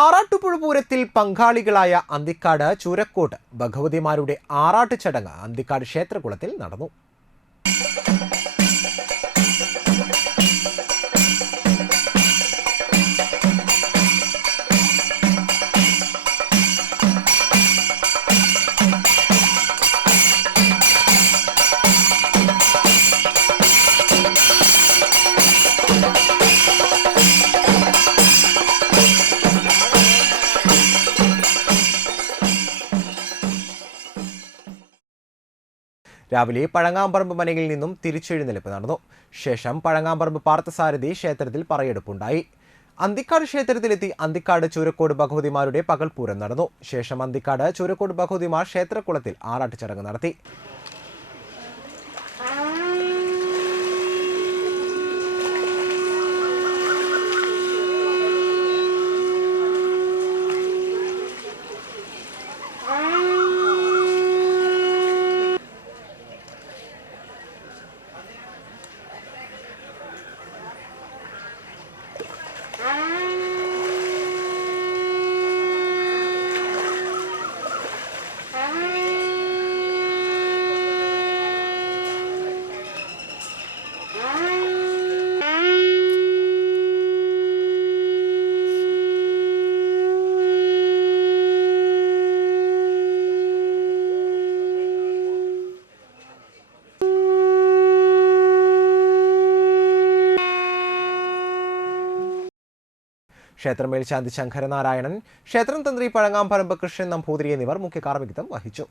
ആറാട്ടുപുഴ പൂരത്തിൽ പങ്കാളികളായ അന്തിക്കാട് ചൂരക്കോട്ട് ഭഗവതിമാരുടെ ആറാട്ട് ചടങ്ങ് അന്തിക്കാട് ക്ഷേത്രകുളത്തിൽ നടന്നു. രാവിലെ പഴങ്ങാമ്പറമ്പ് മനയിൽ നിന്നും തിരിച്ചെഴുന്നേൽപ്പ് നടന്നു. ശേഷം പഴങ്ങാമ്പറമ്പ് പാർത്ഥസാരഥി ക്ഷേത്രത്തിൽ പറയെടുപ്പുണ്ടായി. അന്തിക്കാട് ക്ഷേത്രത്തിലെത്തി അന്തിക്കാട് ചൂരക്കോട് ഭഗവതിമാരുടെ പകൽപൂരം നടന്നു. ശേഷം അന്തിക്കാട് ചൂരക്കോട് ഭഗവതിമാർ ക്ഷേത്രക്കുളത്തിൽ ആറാട്ട് ചടങ്ങ് നടത്തി. ക്ഷേത്രം മേൽശാന്തി ശങ്കരനാരായണൻ ക്ഷേത്രം തന്ത്രി പഴങ്ങാമ്പറമ്പ് കൃഷ്ണൻ നമ്പൂതിരി എന്നിവർ മുഖ്യ കാർമ്മികത്വം വഹിച്ചു.